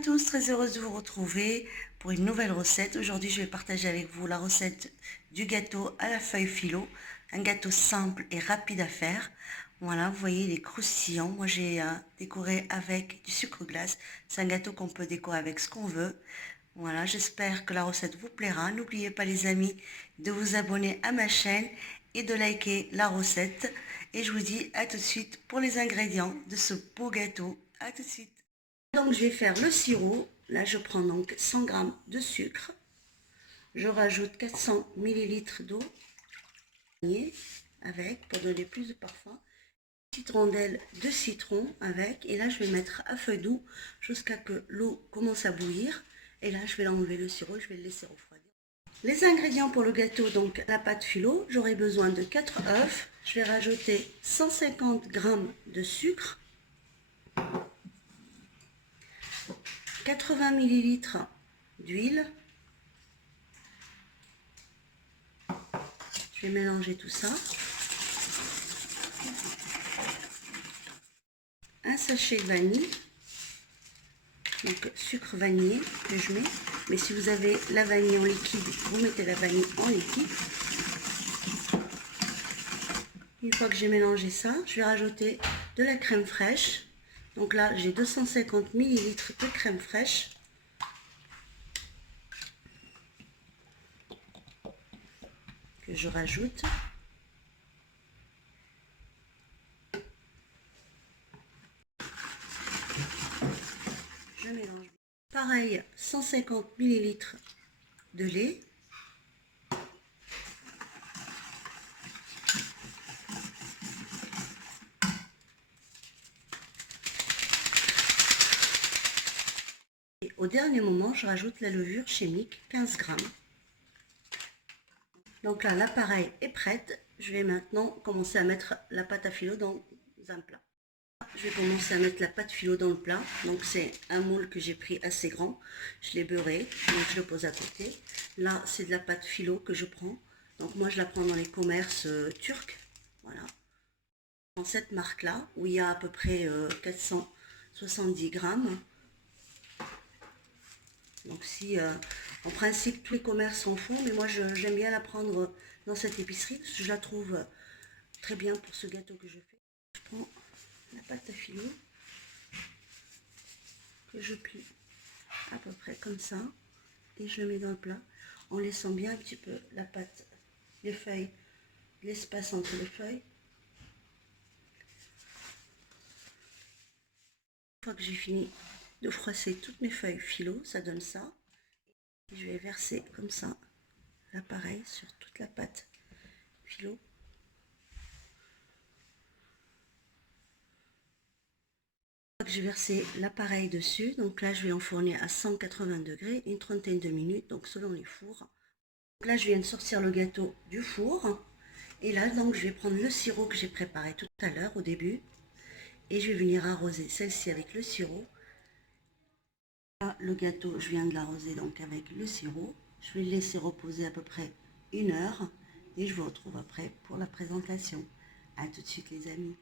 Bonjour à tous, très heureuse de vous retrouver pour une nouvelle recette. Aujourd'hui, je vais partager avec vous la recette du gâteau à la feuille philo, un gâteau simple et rapide à faire. Voilà, vous voyez, il est croustillant. Moi, j'ai décoré avec du sucre glace. C'est un gâteau qu'on peut décorer avec ce qu'on veut. Voilà, j'espère que la recette vous plaira. N'oubliez pas, les amis, de vous abonner à ma chaîne et de liker la recette. Et je vous dis à tout de suite pour les ingrédients de ce beau gâteau. À tout de suite. Donc je vais faire le sirop. Là je prends donc 100 g de sucre. Je rajoute 400 ml d'eau avec pour donner plus de parfum. Une petite rondelle de citron avec. Et là je vais mettre à feu doux jusqu'à que l'eau commence à bouillir. Et là je vais l'enlever le sirop, je vais le laisser refroidir. Les ingrédients pour le gâteau, donc la pâte philo, j'aurai besoin de 4 œufs. Je vais rajouter 150 g de sucre. 80 ml d'huile. Je vais mélanger tout ça. Un sachet de vanille, donc sucre vanillé que je mets. Mais si vous avez la vanille en liquide, vous mettez la vanille en liquide. Une fois que j'ai mélangé ça, je vais rajouter de la crème fraîche. Donc là, j'ai 250 ml de crème fraîche. Que je rajoute. Je mélange. Pareil, 150 ml de lait. Et au dernier moment, je rajoute la levure chimique, 15 g. Donc là, l'appareil est prête. Je vais maintenant commencer à mettre la pâte à philo dans un plat. Je vais commencer à mettre la pâte philo dans le plat. Donc c'est un moule que j'ai pris assez grand. Je l'ai beurré, donc je le pose à côté. Là, c'est de la pâte philo que je prends. Donc moi, je la prends dans les commerces turcs. Voilà. Dans cette marque-là, où il y a à peu près 470 grammes. Donc si, en principe, tous les commerces en font, mais moi j'aime bien la prendre dans cette épicerie, parce que je la trouve très bien pour ce gâteau que je fais. Je prends la pâte à philo, que je plie à peu près comme ça, et je le mets dans le plat, en laissant bien un petit peu la pâte, les feuilles, l'espace entre les feuilles. Une fois que j'ai fini de froisser toutes mes feuilles philo, ça donne ça. Je vais verser comme ça l'appareil sur toute la pâte philo. J'ai versé l'appareil dessus, donc là je vais enfourner à 180 degrés une trentaine de minutes, donc selon les fours. Donc là je viens de sortir le gâteau du four, et là donc je vais prendre le sirop que j'ai préparé tout à l'heure au début, et je vais venir arroser celle-ci avec le sirop. Là, le gâteau, je viens de l'arroser donc avec le sirop. Je vais le laisser reposer à peu près 1 heure, et je vous retrouve après pour la présentation. A tout de suite les amis.